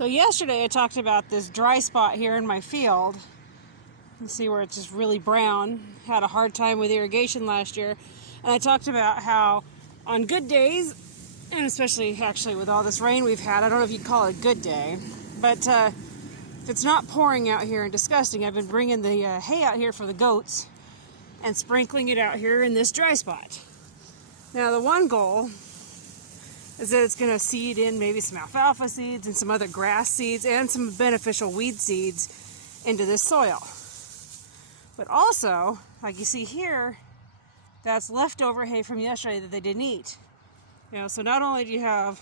So yesterday I talked about this dry spot here in my field. You see where it's just really brown. Had a hard time with irrigation last year. And I talked about how on good days, and especially actually with all this rain we've had, I don't know if you'd call it a good day, but if it's not pouring out here and disgusting, I've been bringing the hay out here for the goats and sprinkling it out here in this dry spot. Now the one goal is that it's going to seed in maybe some alfalfa seeds and some other grass seeds and some beneficial weed seeds into this soil. But also, like you see here, that's leftover hay from yesterday that they didn't eat. You know, so not only do you have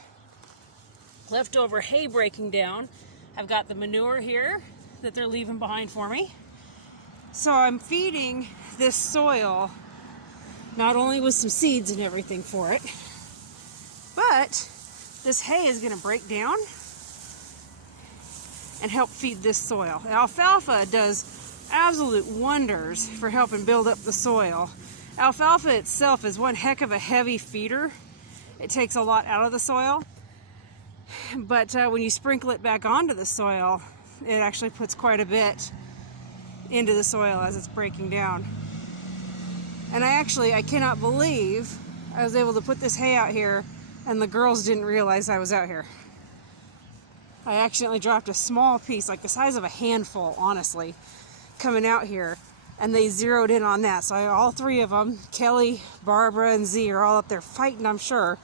leftover hay breaking down, I've got the manure here that they're leaving behind for me. So I'm feeding this soil not only with some seeds and everything for it, but this hay is going to break down and help feed this soil. Alfalfa does absolute wonders for helping build up the soil. Alfalfa itself is one heck of a heavy feeder. It takes a lot out of the soil. But when you sprinkle it back onto the soil, it actually puts quite a bit into the soil as it's breaking down. And I cannot believe I was able to put this hay out here and the girls didn't realize I was out here. I accidentally dropped a small piece, like the size of a handful, honestly, coming out here, and they zeroed in on that. So all three of them, Kelly, Barbara, and Z, are all up there fighting, I'm sure,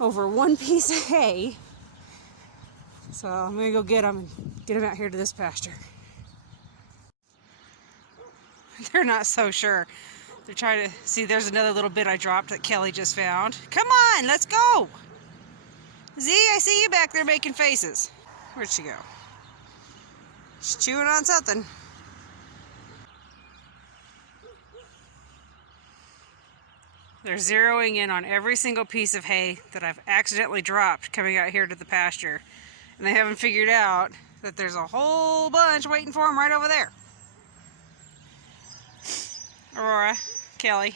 over one piece of hay. So I'm gonna go get them and get them out here to this pasture. They're not so sure. They're trying to see, there's another little bit I dropped that Kelly just found. Come on, let's go. Z, I see you back there making faces. Where'd she go? She's chewing on something. They're zeroing in on every single piece of hay that I've accidentally dropped coming out here to the pasture. And they haven't figured out that there's a whole bunch waiting for them right over there. Aurora, Kelly,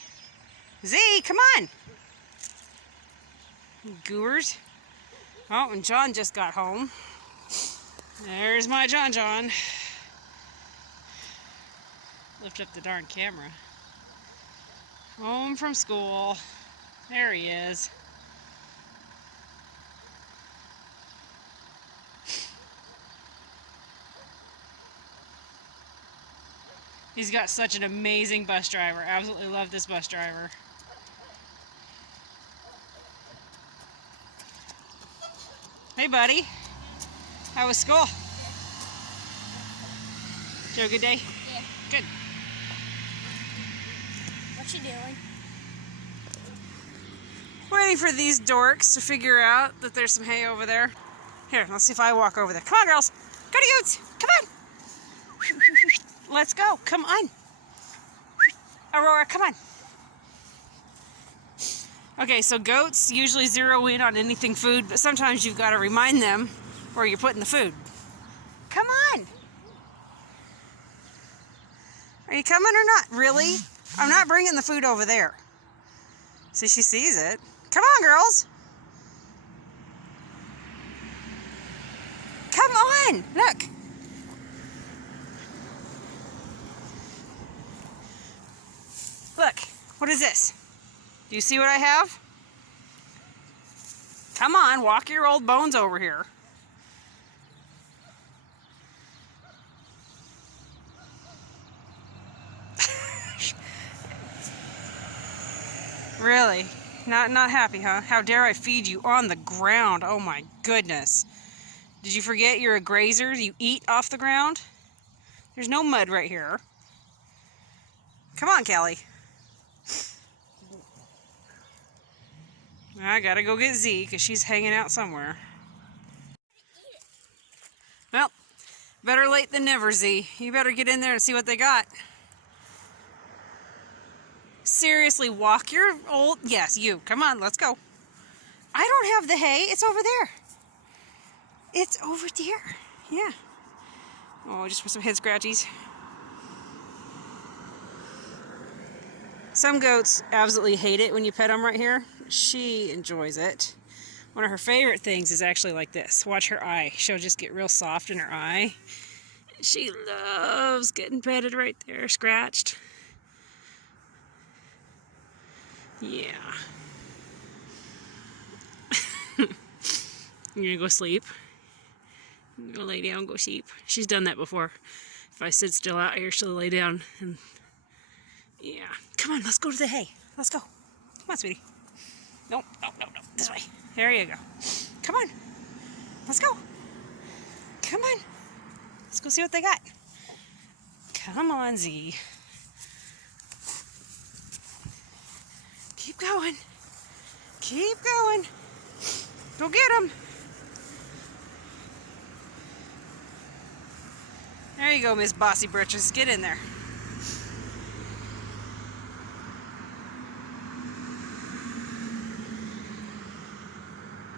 Z, come on! Goobers. Oh, and John just got home. There's my John. Lift up the darn camera. Home from school. There he is. He's got such an amazing bus driver. Absolutely love this bus driver. Hey, buddy. How was school? Did you have a good day? Yeah. Good. What you doing? Waiting for these dorks to figure out that there's some hay over there. Here, let's see if I walk over there. Come on, girls. Go to Utes. Come on. Let's go. Come on. Aurora, come on. Okay, so goats usually zero in on anything food, but sometimes you've got to remind them where you're putting the food. Come on. Are you coming or not? Really? I'm not bringing the food over there. See, she sees it. Come on, girls. Come on. Look. Look. What is this? Do you see what I have? Come on, walk your old bones over here. Really? Not happy, huh? How dare I feed you on the ground? Oh my goodness. Did you forget you're a grazer? You eat off the ground? There's no mud right here. Come on, Kelly. I gotta go get Z because she's hanging out somewhere. Well, better late than never, Z. You better get in there and see what they got. Seriously, walk your old... Yes, you. Come on, let's go. I don't have the hay. It's over there. It's over there. Yeah. Oh, just for some head scratchies. Some goats absolutely hate it when you pet them right here. She enjoys it. One of her favorite things is actually like this. Watch her eye. She'll just get real soft in her eye. She loves getting petted right there, scratched. Yeah. You're gonna go sleep. I'm gonna lay down and go sleep. She's done that before. If I sit still out here, she'll lay down and yeah. Come on, let's go to the hay. Let's go. Come on, sweetie. Nope, nope, nope, nope. This way. There you go. Come on. Let's go. Come on. Let's go see what they got. Come on, Z. Keep going. Keep going. Go get them. There you go, Miss Bossy Britches. Get in there.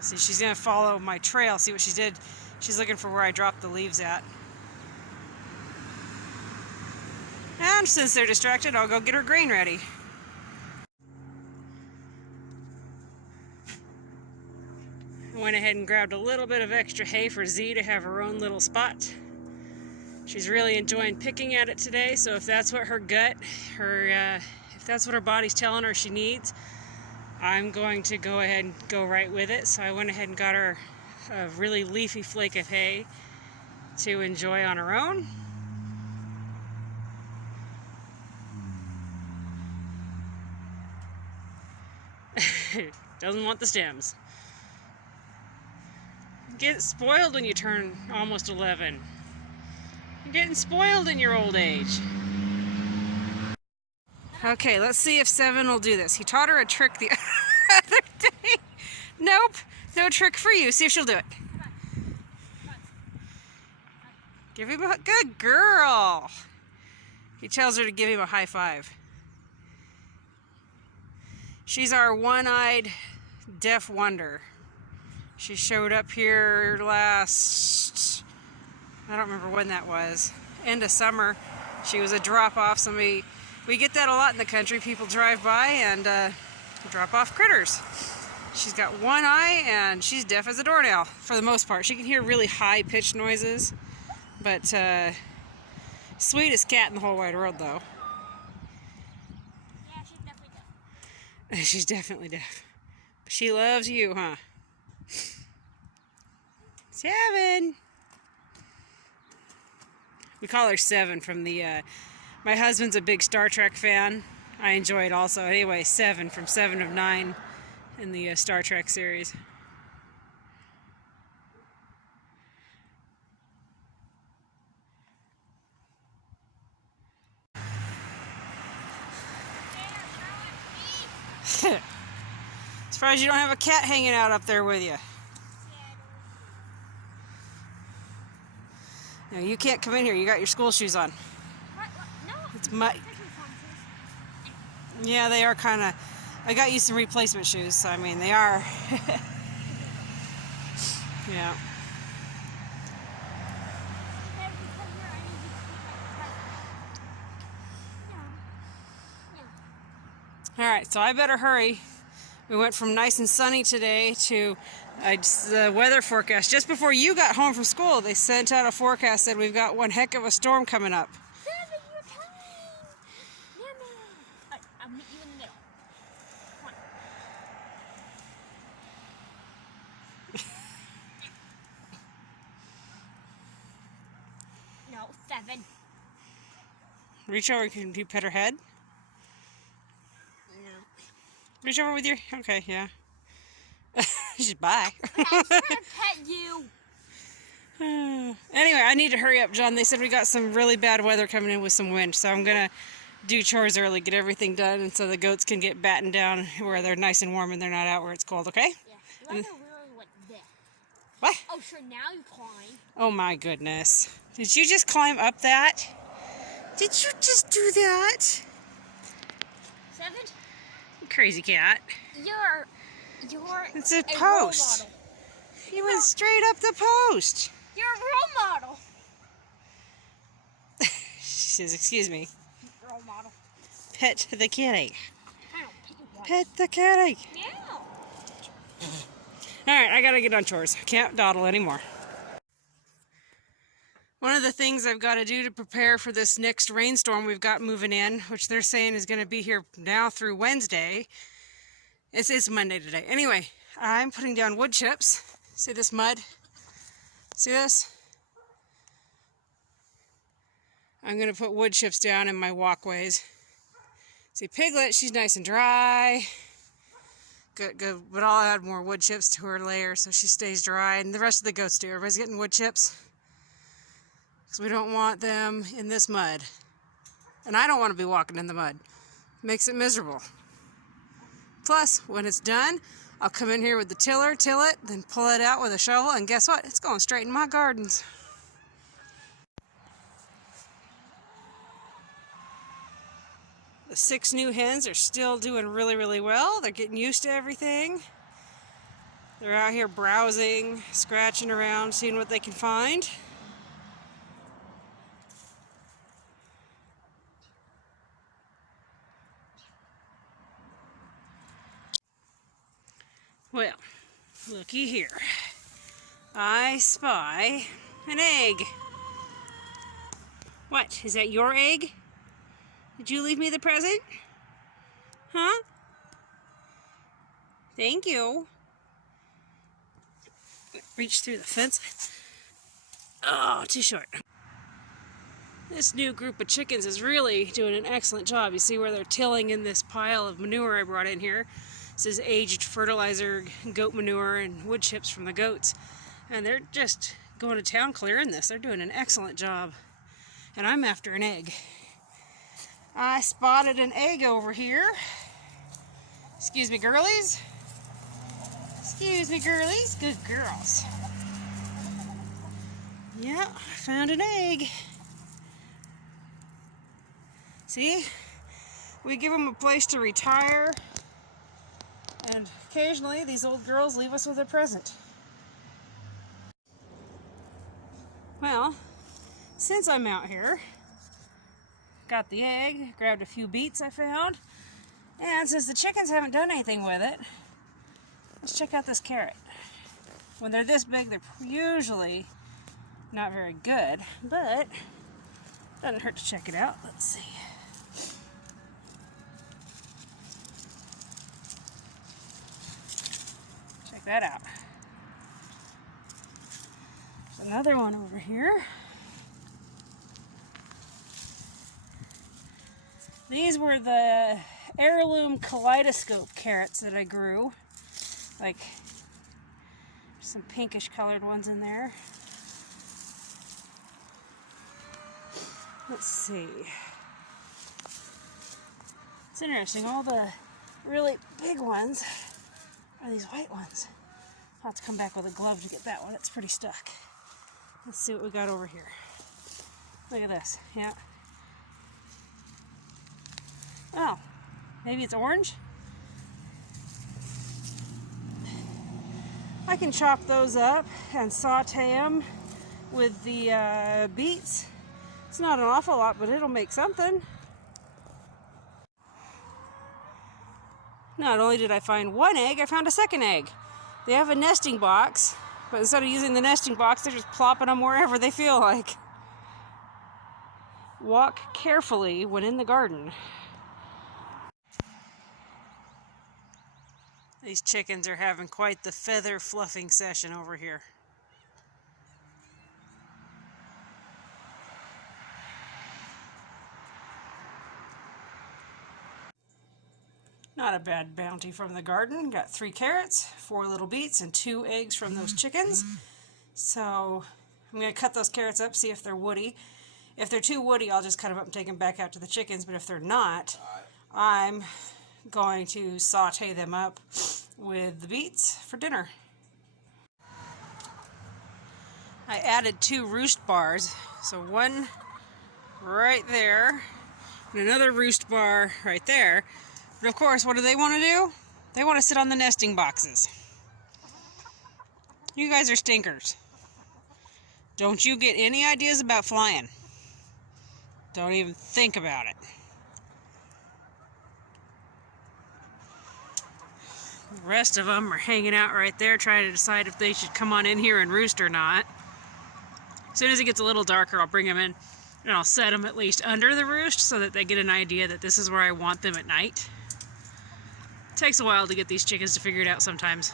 See, she's going to follow my trail, see what she did. She's looking for where I dropped the leaves at. And since they're distracted, I'll go get her grain ready. I went ahead and grabbed a little bit of extra hay for Z to have her own little spot. She's really enjoying picking at it today, so if that's what her gut, if that's what her body's telling her she needs, I'm going to go ahead and go right with it. So I went ahead and got her a really leafy flake of hay to enjoy on her own. Doesn't want the stems. Get spoiled when you turn almost 11. You're getting spoiled in your old age. Okay, let's see if 7 will do this. He taught her a trick the other day. Nope, no trick for you. See if she'll do it. Give him a good girl. He tells her to give him a high five. She's our one-eyed deaf wonder. She showed up here last, I don't remember when that was, end of summer. She was a drop-off. We get that a lot in the country. People drive by and drop off critters. She's got one eye and she's deaf as a doornail for the most part. She can hear really high-pitched noises, but sweetest cat in the whole wide world, though. Yeah, she's definitely deaf. She's definitely deaf. But she loves you, huh? 7. We call her 7 from the, my husband's a big Star Trek fan. I enjoy it also. Anyway, 7 from 7 of 9 in the Star Trek series. Surprised you don't have a cat hanging out up there with you. No, you can't come in here. You got your school shoes on. What? No. It's mud. Yeah, they are kind of. I got you some replacement shoes, so I mean, they are. Yeah. All right, so I better hurry. We went from nice and sunny today to the weather forecast. Just before you got home from school, they sent out a forecast that we've got one heck of a storm coming up. Seven, you're coming! Yummy! I'll meet you in the middle. Come on. No, 7. Reach over. Can you pet her head? Reach over with your... Okay, yeah. Just bye. I'm trying to pet you. Anyway, I need to hurry up, John. They said we got some really bad weather coming in with some wind, so I'm going to do chores early, get everything done, and so the goats can get battened down where they're nice and warm and they're not out where it's cold, okay? Yeah. Like what there. What? Oh, sure, now you climb. Oh, my goodness. Did you just climb up that? Did you just do that? 7? Crazy cat. You're It's a post. Role model. You went straight up the post. You're a role model. She says, excuse me. Role model. Pet the kitty. I don't pet you once. Pet the kitty. Yeah. Alright, I gotta get on chores. I can't dawdle anymore. One of the things I've got to do to prepare for this next rainstorm we've got moving in, which they're saying is going to be here now through Wednesday. It's Monday today. Anyway, I'm putting down wood chips. See this mud? See this? I'm going to put wood chips down in my walkways. See, Piglet, she's nice and dry. Good, but I'll add more wood chips to her layer so she stays dry. And the rest of the goats do. Everybody's getting wood chips. Because we don't want them in this mud. And I don't want to be walking in the mud. Makes it miserable. Plus, when it's done, I'll come in here with the tiller, till it, then pull it out with a shovel, and guess what? It's going straight in my gardens. The 6 new hens are still doing really, really well. They're getting used to everything. They're out here browsing, scratching around, seeing what they can find. Well, looky here. I spy an egg. What? Is that your egg? Did you leave me the present? Huh? Thank you. Reach through the fence. Oh, too short. This new group of chickens is really doing an excellent job. You see where they're tilling in this pile of manure I brought in here. This is aged fertilizer, goat manure, and wood chips from the goats. And they're just going to town clearing this. They're doing an excellent job. And I'm after an egg. I spotted an egg over here. Excuse me, girlies. Excuse me, girlies. Good girls. Yeah, I found an egg. See? We give them a place to retire. And occasionally, these old girls leave us with a present. Well, since I'm out here, got the egg, grabbed a few beets I found, and since the chickens haven't done anything with it, let's check out this carrot. When they're this big, they're usually not very good, but doesn't hurt to check it out. Let's see. Check that out. There's another one over here. These were the heirloom kaleidoscope carrots that I grew. Like, some pinkish colored ones in there. Let's see. It's interesting, all the really big ones are these white ones. I'll have to come back with a glove to get that one. It's pretty stuck. Let's see what we got over here. Look at this. Yeah. Oh, maybe it's orange? I can chop those up and saute them with the beets. It's not an awful lot, but it'll make something. Not only did I find one egg, I found a second egg. They have a nesting box, but instead of using the nesting box, they're just plopping them wherever they feel like. Walk carefully when in the garden. These chickens are having quite the feather fluffing session over here. Not a bad bounty from the garden. Got 3 carrots, 4 little beets, and 2 eggs from those chickens. So I'm going to cut those carrots up, see if they're woody. If they're too woody, I'll just cut them up and take them back out to the chickens. But if they're not, I'm going to saute them up with the beets for dinner. I added 2 roost bars, so one right there and another roost bar right there. But of course, what do they want to do? They want to sit on the nesting boxes. You guys are stinkers. Don't you get any ideas about flying. Don't even think about it. The rest of them are hanging out right there trying to decide if they should come on in here and roost or not. As soon as it gets a little darker, I'll bring them in and I'll set them at least under the roost so that they get an idea that this is where I want them at night. It takes a while to get these chickens to figure it out sometimes.